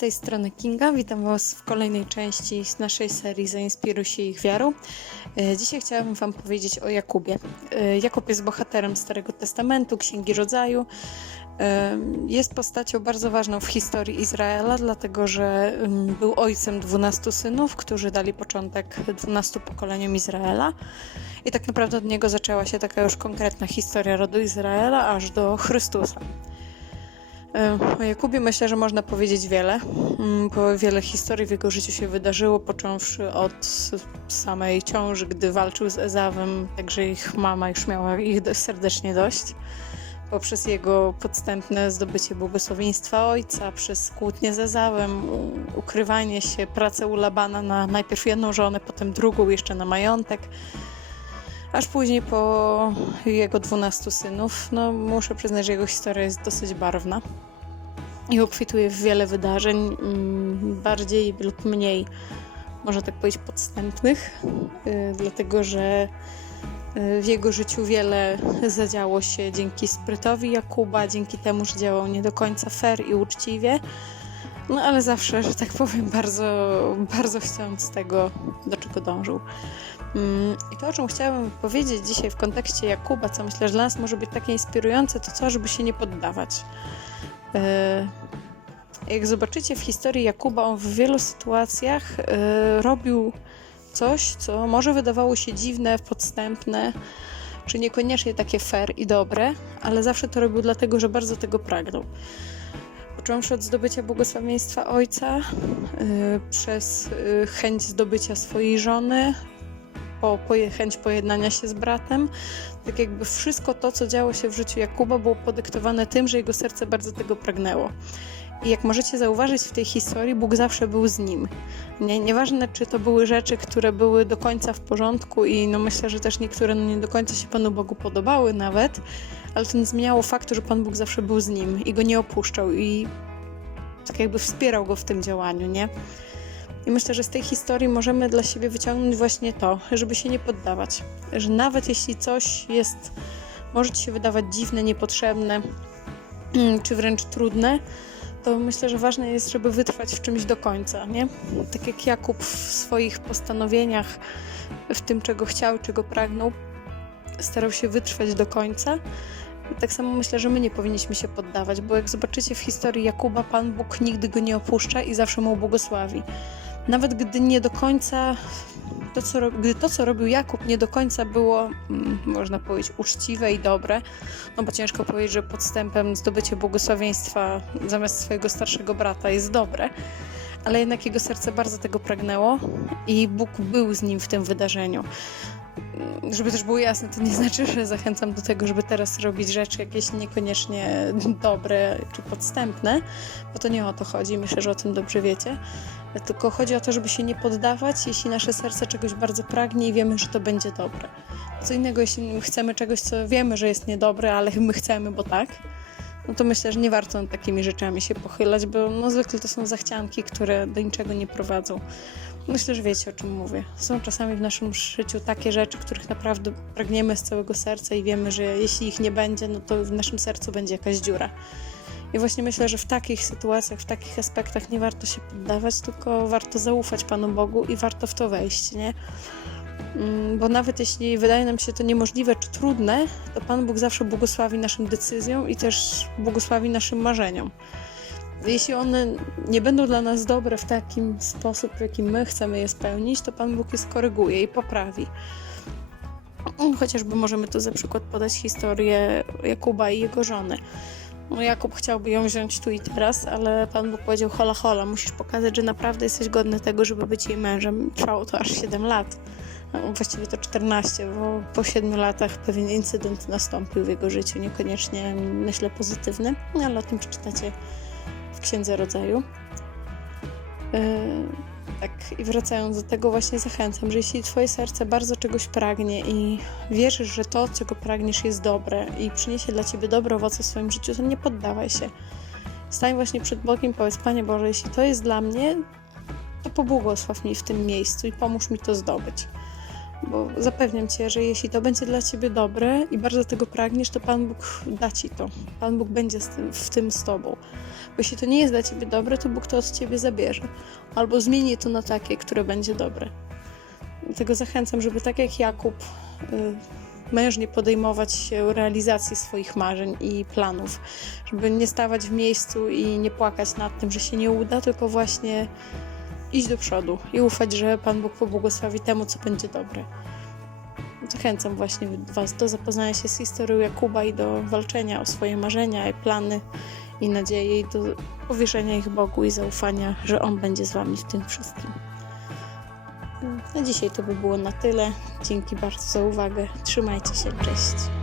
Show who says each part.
Speaker 1: tej strony Kinga. Witam Was w kolejnej części naszej serii Zainspiruj się ich wiarą. E, Dzisiaj chciałabym Wam powiedzieć o Jakubie. E, Jakub jest bohaterem Starego Testamentu, Księgi Rodzaju. E, Jest postacią bardzo ważną w historii Izraela, dlatego że był ojcem dwunastu synów, którzy dali początek dwunastu pokoleniom Izraela. I tak naprawdę od niego zaczęła się taka już konkretna historia rodu Izraela aż do Chrystusa. E, O Jakubie myślę, że można powiedzieć wiele, mm, bo wiele historii w jego życiu się wydarzyło, począwszy od samej ciąży, gdy walczył z Ezawem, także ich mama już miała ich serdecznie dość, poprzez jego podstępne zdobycie błogosławieństwa ojca, przez kłótnię z Ezawem, ukrywanie się, pracę u Labana na najpierw jedną żonę, potem drugą, jeszcze na majątek, aż później po jego dwunastu synów. No, muszę przyznać, że jego historia jest dosyć barwna i obfituje w wiele wydarzeń, mm, bardziej lub mniej, można tak powiedzieć, podstępnych, y, dlatego że y, w jego życiu wiele zadziało się dzięki sprytowi Jakuba, dzięki temu, że działał nie do końca fair i uczciwie, no ale zawsze, że tak powiem, bardzo, bardzo chcąc tego, do czego dążył. Mm, I to, o czym chciałabym powiedzieć dzisiaj w kontekście Jakuba, co myślę, że dla nas może być takie inspirujące, to to, żeby się nie poddawać. E, Jak zobaczycie w historii Jakuba, on w wielu sytuacjach e, robił coś, co może wydawało się dziwne, podstępne, czy niekoniecznie takie fair i dobre, ale zawsze to robił dlatego, że bardzo tego pragnął. Począwszy od zdobycia błogosławieństwa ojca, e, przez chęć zdobycia swojej żony, po, po chęć pojednania się z bratem. Tak jakby wszystko to, co działo się w życiu Jakuba, było podyktowane tym, że jego serce bardzo tego pragnęło. I jak możecie zauważyć w tej historii, Bóg zawsze był z nim. Nie, nieważne, czy to były rzeczy, które były do końca w porządku i no myślę, że też niektóre no nie do końca się Panu Bogu podobały nawet, ale to nie zmieniało faktu, że Pan Bóg zawsze był z nim i go nie opuszczał i tak jakby wspierał go w tym działaniu, nie? I myślę, że z tej historii możemy dla siebie wyciągnąć właśnie to, żeby się nie poddawać. Że nawet jeśli coś jest, może ci się wydawać dziwne, niepotrzebne, mm, czy wręcz trudne, to myślę, że ważne jest, żeby wytrwać w czymś do końca, nie? Tak jak Jakub w swoich postanowieniach, w tym, czego chciał, czego pragnął, starał się wytrwać do końca. Tak samo myślę, że my nie powinniśmy się poddawać, bo jak zobaczycie w historii Jakuba, Pan Bóg nigdy go nie opuszcza i zawsze mu błogosławi. Nawet gdy nie do końca to, co, gdy to, co robił Jakub, nie do końca było, mm, można powiedzieć, uczciwe i dobre, no bo ciężko powiedzieć, że podstępem zdobycie błogosławieństwa zamiast swojego starszego brata jest dobre, ale jednak jego serce bardzo tego pragnęło i Bóg był z nim w tym wydarzeniu. Żeby też było jasne, to nie znaczy, że zachęcam do tego, żeby teraz robić rzeczy jakieś niekoniecznie dobre czy podstępne, bo to nie o to chodzi, myślę, że o tym dobrze wiecie. Tylko chodzi o to, żeby się nie poddawać, jeśli nasze serce czegoś bardzo pragnie i wiemy, że to będzie dobre. Co innego, jeśli chcemy czegoś, co wiemy, że jest niedobre, ale my chcemy, bo tak, no to myślę, że nie warto nad takimi rzeczami się pochylać, bo no, zwykle to są zachcianki, które do niczego nie prowadzą. Myślę, że wiecie, o czym mówię. Są czasami w naszym życiu takie rzeczy, których naprawdę pragniemy z całego serca i wiemy, że jeśli ich nie będzie, no to w naszym sercu będzie jakaś dziura. I właśnie myślę, że w takich sytuacjach, w takich aspektach nie warto się poddawać, tylko warto zaufać Panu Bogu i warto w to wejść, nie? Mm, Bo nawet jeśli wydaje nam się to niemożliwe czy trudne, to Pan Bóg zawsze błogosławi naszym decyzjom i też błogosławi naszym marzeniom. Jeśli one nie będą dla nas dobre w takim sposób, w jakim my chcemy je spełnić, to Pan Bóg je skoryguje i poprawi. Mm, Chociażby możemy tu za przykład podać historię Jakuba i jego żony. No Jakub chciałby ją wziąć tu i teraz, ale Pan Bóg powiedział hola hola, musisz pokazać, że naprawdę jesteś godny tego, żeby być jej mężem. Trwało to aż 7 lat. Właściwie to 14, bo po 7 latach pewien incydent nastąpił w jego życiu, niekoniecznie myślę pozytywny, no, ale o tym przeczytacie w Księdze Rodzaju. Yy, tak, i wracając do tego, właśnie zachęcam, że jeśli Twoje serce bardzo czegoś pragnie i wierzysz, że to, czego pragniesz, jest dobre i przyniesie dla Ciebie dobre owoce w swoim życiu, to nie poddawaj się. Stań właśnie przed Bogiem, powiedz, Panie Boże, jeśli to jest dla mnie, to pobłogosław mi w tym miejscu i pomóż mi to zdobyć. Bo zapewniam Cię, że jeśli to będzie dla Ciebie dobre i bardzo tego pragniesz, to Pan Bóg da Ci to. Pan Bóg będzie tym, w tym z Tobą. Bo jeśli to nie jest dla Ciebie dobre, to Bóg to od Ciebie zabierze. Albo zmieni to na takie, które będzie dobre. Dlatego zachęcam, żeby tak jak Jakub y, mężnie podejmować się realizacji swoich marzeń i planów, żeby nie stawać w miejscu i nie płakać nad tym, że się nie uda, tylko właśnie iść do przodu i ufać, że Pan Bóg pobłogosławi temu, co będzie dobre. Zachęcam właśnie Was do zapoznania się z historią Jakuba i do walczenia o swoje marzenia i plany i nadzieje i do powierzenia ich Bogu i zaufania, że On będzie z Wami w tym wszystkim. Na dzisiaj to by było na tyle. Dzięki bardzo za uwagę. Trzymajcie się. Cześć.